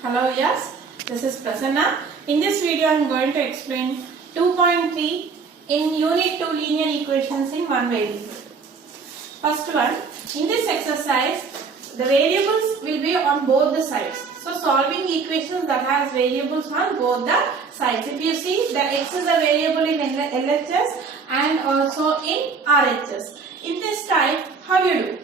Hello, yes, this is Prasanna. In this video, I am going to explain 2.3 in Unit 2 linear equations in one variable. First one, in this exercise, the variables will be on both the sides. So, solving equations that has variables on both the sides. If you see, the x is a variable in LHS and also in RHS. In this type, how you do?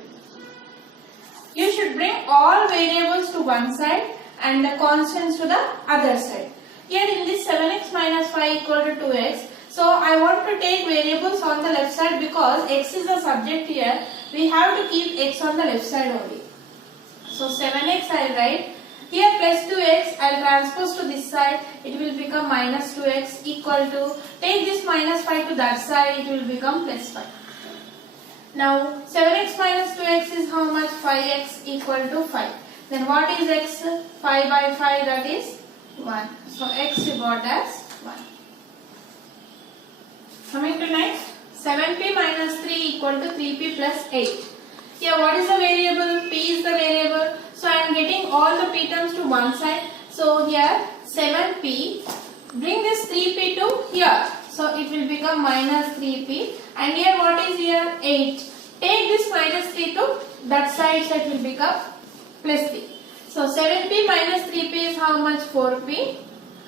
You should bring all variables to one side and the constants to the other side. Here in this 7x minus 5 equal to 2x. So I want to take variables on the left side because x is the subject here. We have to keep x on the left side only. So 7x I will write. Here plus 2x I will transpose to this side. It will become minus 2x equal to, take this minus 5 to that side, it will become plus 5. Now 7x minus 2x is how much? 5x equal to 5. Then what is x? 5 by 5, that is 1. So x you got as 1. Coming to next, 7p minus 3 equal to 3p plus 8. Here what is the variable? P is the variable. So I am getting all the p terms to one side. So here 7p, bring this 3p to here. So it will become minus 3p. And here what is here? 8. Take this minus 3 to that side, so it will become plus 3. So 7p minus 3p is how much? 4p.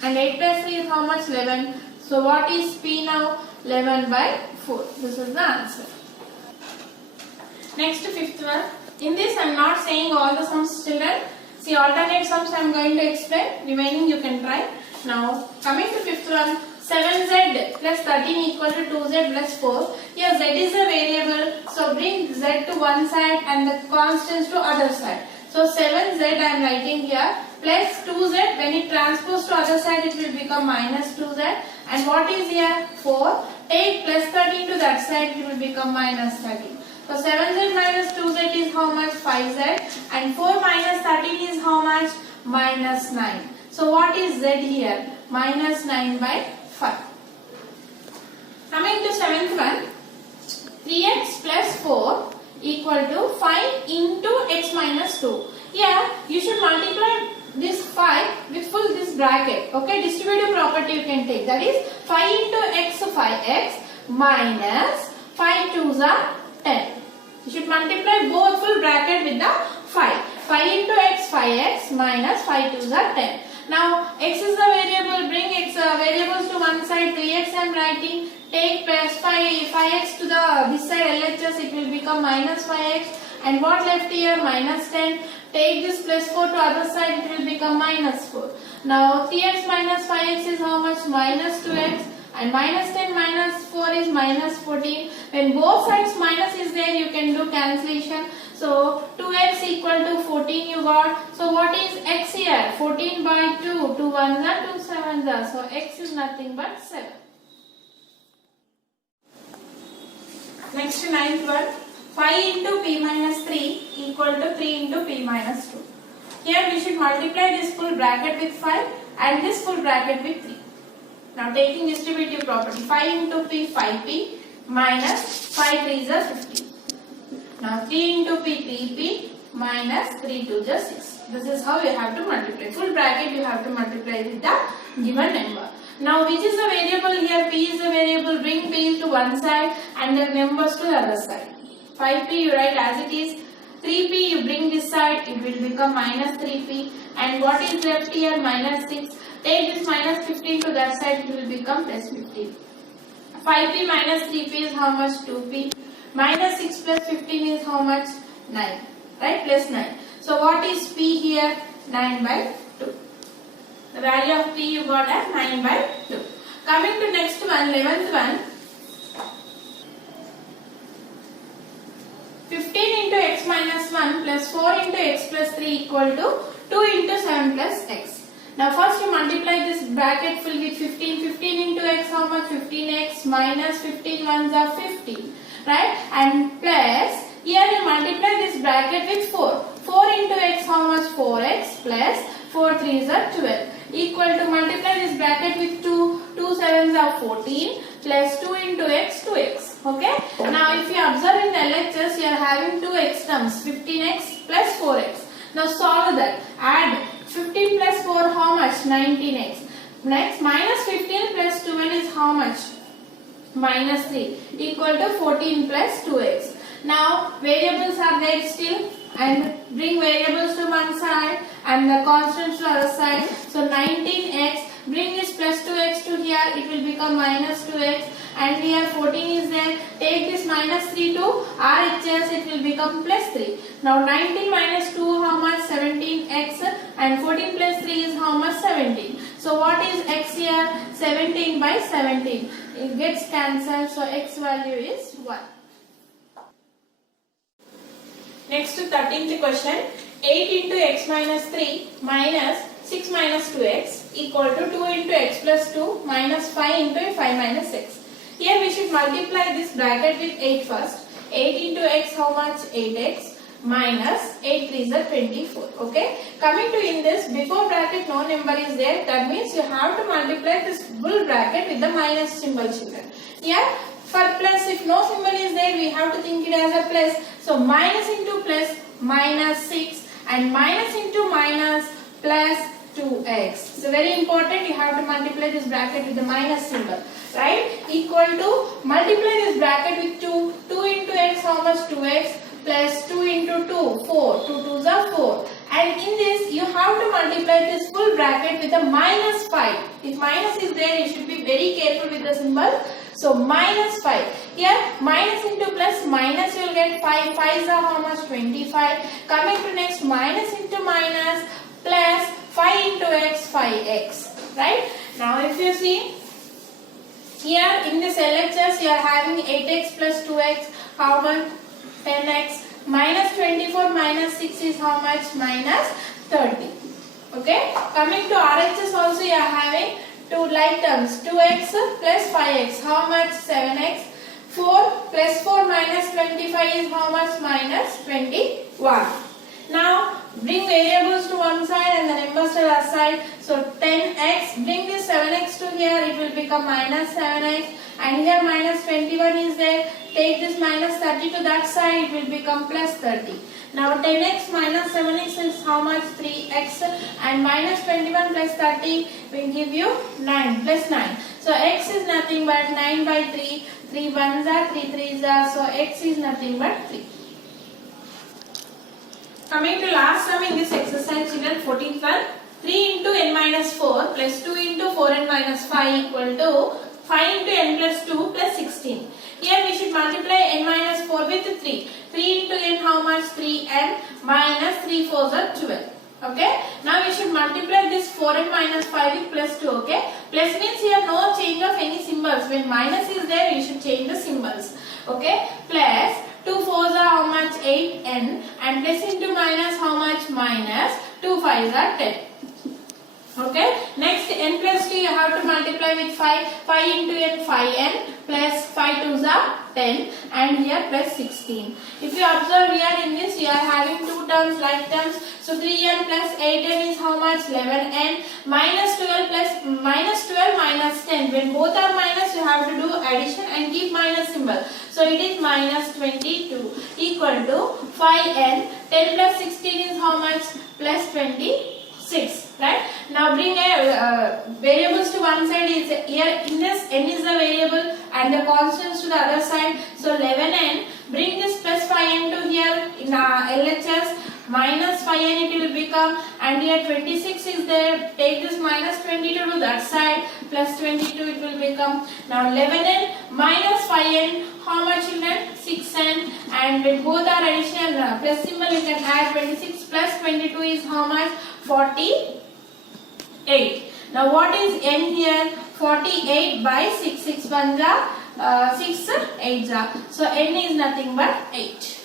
And 8 plus 3 is how much? 11. So what is p now? 11 by 4. This is the answer. Next, fifth one. In this I am not saying all the sums, children. See, alternate sums I am going to explain. Remaining you can try. Now coming to fifth one. 7z plus 13 equal to 2z plus 4. Here z is a variable. So bring z to one side and the constants to other side. So 7z I am writing here plus 2z. When it transposes to other side, it will become minus 2z. And what is here? 4. Take plus 13 to that side, it will become minus 13. So 7z minus 2z is how much? 5z. And 4 minus 13 is how much? Minus 9. So what is z here? Minus 9 by 5. Coming to seventh one, 3x plus 4 equal to 5 into x minus 2. Here you should multiply this 5 with full this bracket. Okay, distributive property you can take. That is 5 into x, 5x minus 5 2s are 10. You should multiply both full bracket with the 5. 5 into x, 5x minus 5 2s are 10. Now x is the variable, bring x variables to one side, 3x I am writing, take plus 5x to the this side LHS, it will become minus 5x, and what left here? Minus 10, take this plus 4 to other side, it will become minus 4. Now 3x minus 5x is how much? Minus 2x, and minus 10 minus 4 is minus 14. When both sides minus is there, you can do cancellation. So 2x equal to 14 you got. So what is x here? 14 by 2. 2 1s are 2 7s are. So x is nothing but 7. Next ninth one. 5 into p minus 3 equal to 3 into p minus 2. Here we should multiply this full bracket with 5 and this full bracket with 3. Now taking distributive property. 5 into p, 5p minus 5 3s are 15. Now 3 into p, 3p minus 3 2s are 6. This is how you have to multiply. Full bracket you have to multiply with the given number. Now which is the variable here? P is the variable. Bring p to one side and the numbers to the other side. 5p you write as it is. 3p you bring this side. It will become minus 3p. And what is left here? Minus 6. Take this minus 15 to that side. It will become plus 15. 5p minus 3p is how much? 2p. Minus 6 plus 15 is how much? 9. Right? Plus 9. So what is p here? 9 by 2. The value of p you got as 9 by 2. Coming to next one, 11th one. 15 into x minus 1 plus 4 into x plus 3 equal to 2 into 7 plus x. Now first you multiply this bracket full with 15. 15 into x how much? 15x minus 15 1s are 15. Right? And plus, here you multiply this bracket with 4. 4 into x how much? 4x plus 4 3s are 12. Equal to multiply this bracket with 2. 2 7s are 14 plus 2 into x 2x. Okay? Now if you observe in the LHS, you are having 2 x terms. 15x plus 4x. Now solve that. Add 15 plus 4 how much? 19x. Next minus 15 plus 12 is how much? Minus 3 equal to 14 plus 2x. Now variables are there still, and bring variables to one side and the constants to other side. So 19x, bring this plus 2x to here, it will become minus 2x, and here 14 is there, take this minus 3 to RHS, it will become plus 3. Now 19 minus 2 how much? 17x, and 14 plus 3 is how much? 17. So what is x here? 17 by 17. It gets cancelled, so x value is 1. Next to 13th question, 8 into x minus 3 minus 6 minus 2x equal to 2 into x plus 2 minus 5 into 5 minus 6. Here we should multiply this bracket with 8 first. 8 into x how much? 8x minus 8 3 is 24. Okay. Coming to in this, before bracket no number is there, that means you have to multiply this full bracket with the minus symbol, children. Here for plus, if no symbol is there, we have to think it as a plus. So minus into plus minus 6 and minus into minus plus 2x. So very important, you have to multiply this bracket with the minus symbol, right? Equal to, multiply this bracket with 2. 2 into x how much? 2x plus 2 into 2, 4. 2 2s are 4. And in this, you have to multiply this full bracket with a minus 5. If minus is there, you should be very careful with the symbol. So minus 5. Here minus into plus minus, you will get 5. 5s are how much? 25. Coming to next, minus into minus plus 5 into x, 5x. Right? Now if you see, here in this LHS you are having 8x plus 2x, how much? 10x. Minus 24 minus 6 is how much? Minus 30. Okay. Coming to RHS also you are having two like terms, 2x plus 5x, how much? 7x. 4 plus 4 minus 25 is how much? Minus 21. Now bring variables to one side and the numbers to the other side. So 10x, bring this 7x to here, it will become minus 7x, and here minus 21 is there, take this minus 30 to that side, it will become plus 30. Now 10x minus 7x is how much? 3x, and minus 21 plus 30 will give you 9 plus 9. So x is nothing but 9 by 3. 3 1s are, 3 3s are, so x is nothing but 3. Coming to last sum in this exercise, children, 14th one. 3 into n minus 4 plus 2 into 4n minus 5 equal to 5 into n plus 2 plus 16. Here we should multiply n minus 4 with 3. 3 into n how much? 3n minus 3 4s are 12. Okay. Now we should multiply this 4n minus 5 with plus 2. Okay. Plus means here no change of any symbols. When minus is there, you should change the symbols. Okay. Plus 2 4s are how much? 8n, and plus into minus how much? Minus 2 5s are 10. Okay. Next n plus 2 you have to multiply with 5. 5 into n 5n plus 5 2s are 10, and here plus 16. If you observe here in this, you are having two terms like terms. So 3n plus 8n is how much? 11n. Minus 12 plus minus 12 minus 10. When both are minus, you have to do addition and keep minus symbol. So it is minus 22 equal to 5n. 10 plus 16 is how much? Plus 26. Right? Now bring variables to one side. Is here in this n is the variable and the constants to the other side. So 11n. Bring this plus 5n to here in LHS. Minus 5n it will become, and here 26 is there. Take this minus 22 to that side. Plus 22 it will become. Now 11n minus 5n. How much children? 6n, and when both are addition plus symbol, you can add 26 plus 22 is how much? 48. Now what is n here? 48 by 6. 6 1s are 6 8s are. So n is nothing but 8.